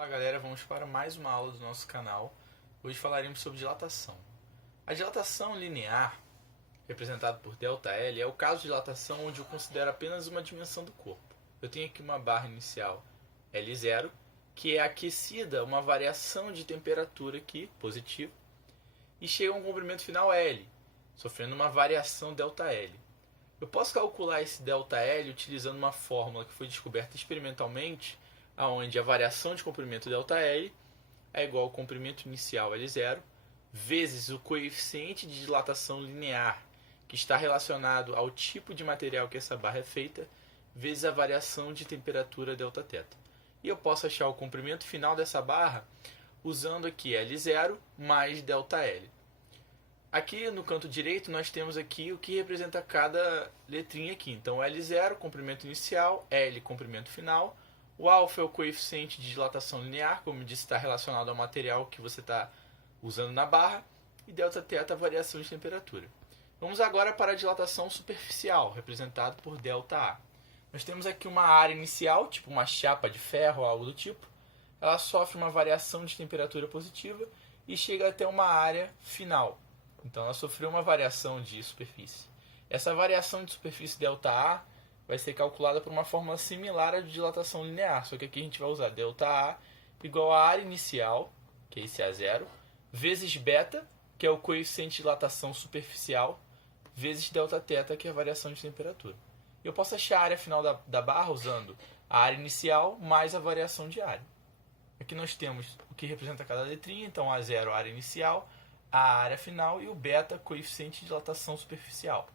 Fala galera, vamos para mais uma aula do nosso canal. Hoje falaremos sobre dilatação. A dilatação linear, representada por ΔL, é o caso de dilatação onde eu considero apenas uma dimensão do corpo. Eu tenho aqui uma barra inicial L0, que é aquecida, uma variação de temperatura aqui, positiva, e chega a um comprimento final L, sofrendo uma variação ΔL. Eu posso calcular esse ΔL utilizando uma fórmula que foi descoberta experimentalmente, onde a variação de comprimento ΔL é igual ao comprimento inicial L0 vezes o coeficiente de dilatação linear, que está relacionado ao tipo de material que essa barra é feita, vezes a variação de temperatura Δθ. E eu posso achar o comprimento final dessa barra usando aqui L0 mais ΔL. Aqui no canto direito nós temos aqui o que representa cada letrinha aqui. Então L0, comprimento inicial, L, comprimento final. O alfa é o coeficiente de dilatação linear, como eu disse, está relacionado ao material que você está usando na barra. E Δθ, a variação de temperatura. Vamos agora para a dilatação superficial, representada por ΔA. Nós temos aqui uma área inicial, tipo uma chapa de ferro ou algo do tipo. Ela sofre uma variação de temperatura positiva e chega até uma área final. Então ela sofreu uma variação de superfície. Essa variação de superfície ΔA vai ser calculada por uma fórmula similar à de dilatação linear, só que aqui a gente vai usar ΔA igual à área inicial, que é esse A0, vezes beta, que é o coeficiente de dilatação superficial, vezes Δθ, que é a variação de temperatura. Eu posso achar a área final da barra usando a área inicial mais a variação de área. Aqui nós temos o que representa cada letrinha, então A0, a área inicial, a área final, e o beta, coeficiente de dilatação superficial.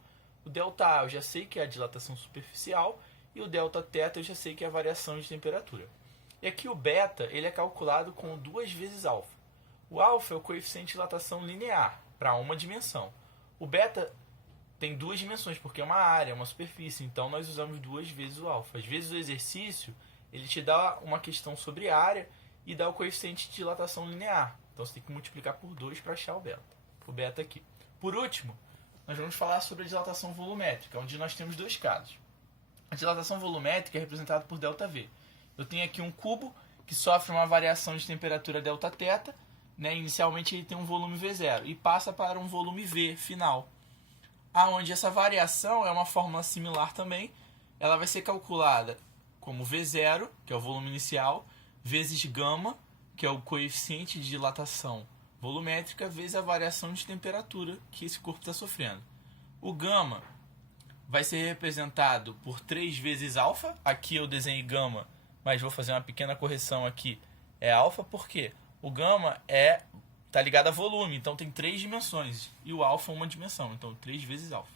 O ΔA eu já sei que é a dilatação superficial e o Δθ eu já sei que é a variação de temperatura. E aqui o beta ele é calculado com 2 vezes alfa. O alfa é o coeficiente de dilatação linear para uma dimensão. O beta tem 2 dimensões porque é uma área, uma superfície, então nós usamos 2 vezes o alfa. Às vezes o exercício ele te dá uma questão sobre área e dá o coeficiente de dilatação linear. Então você tem que multiplicar por 2 para achar o beta aqui. Por último, nós vamos falar sobre a dilatação volumétrica, onde nós temos 2 casos. A dilatação volumétrica é representada por ΔV. Eu tenho aqui um cubo que sofre uma variação de temperatura Δθ, né? Inicialmente ele tem um volume V0 e passa para um volume V final, aonde essa variação é uma fórmula similar também. Ela vai ser calculada como V0, que é o volume inicial, vezes γ, que é o coeficiente de dilatação volumétrica, vezes a variação de temperatura que esse corpo está sofrendo. O γ vai ser representado por 3 vezes alfa. Aqui eu desenhei γ, mas vou fazer uma pequena correção aqui. É alfa porque o γ está ligado a volume, então tem 3 dimensões. E o alfa é uma dimensão, então 3 vezes alfa.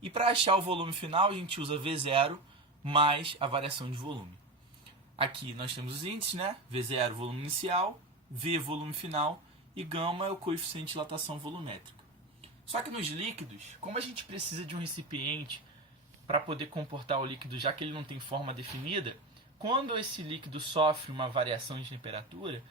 E para achar o volume final, a gente usa V0 mais a variação de volume. Aqui nós temos os índices, né? V0, volume inicial, V, volume final, e γ é o coeficiente de dilatação volumétrica. Só que nos líquidos, como a gente precisa de um recipiente para poder comportar o líquido, já que ele não tem forma definida, quando esse líquido sofre uma variação de temperatura,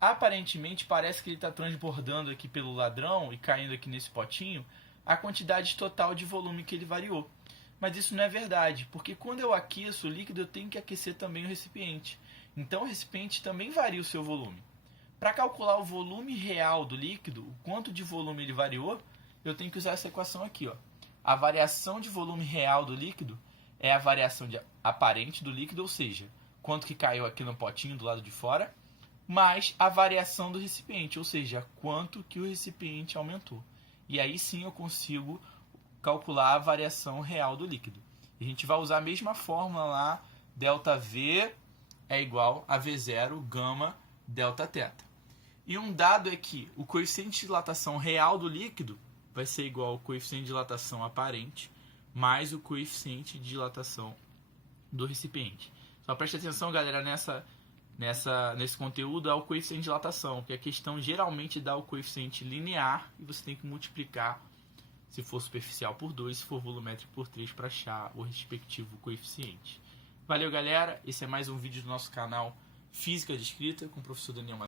aparentemente parece que ele está transbordando aqui pelo ladrão e caindo aqui nesse potinho a quantidade total de volume que ele variou. Mas isso não é verdade, porque quando eu aqueço o líquido, eu tenho que aquecer também o recipiente. Então o recipiente também varia o seu volume. Para calcular o volume real do líquido, o quanto de volume ele variou, eu tenho que usar essa equação aqui. A variação de volume real do líquido é a variação aparente do líquido, ou seja, quanto que caiu aqui no potinho do lado de fora, mais a variação do recipiente, ou seja, quanto que o recipiente aumentou. E aí sim eu consigo calcular a variação real do líquido. A gente vai usar a mesma fórmula lá, ΔV é igual a V0 γ Δθ. E um dado é que o coeficiente de dilatação real do líquido vai ser igual ao coeficiente de dilatação aparente mais o coeficiente de dilatação do recipiente. Só preste atenção, galera, nesse conteúdo ao coeficiente de dilatação, porque a questão geralmente dá o coeficiente linear e você tem que multiplicar, se for superficial, por 2, se for volumétrico, por 3, para achar o respectivo coeficiente. Valeu, galera. Esse é mais um vídeo do nosso canal Física Descrita com o professor Daniel Matheus.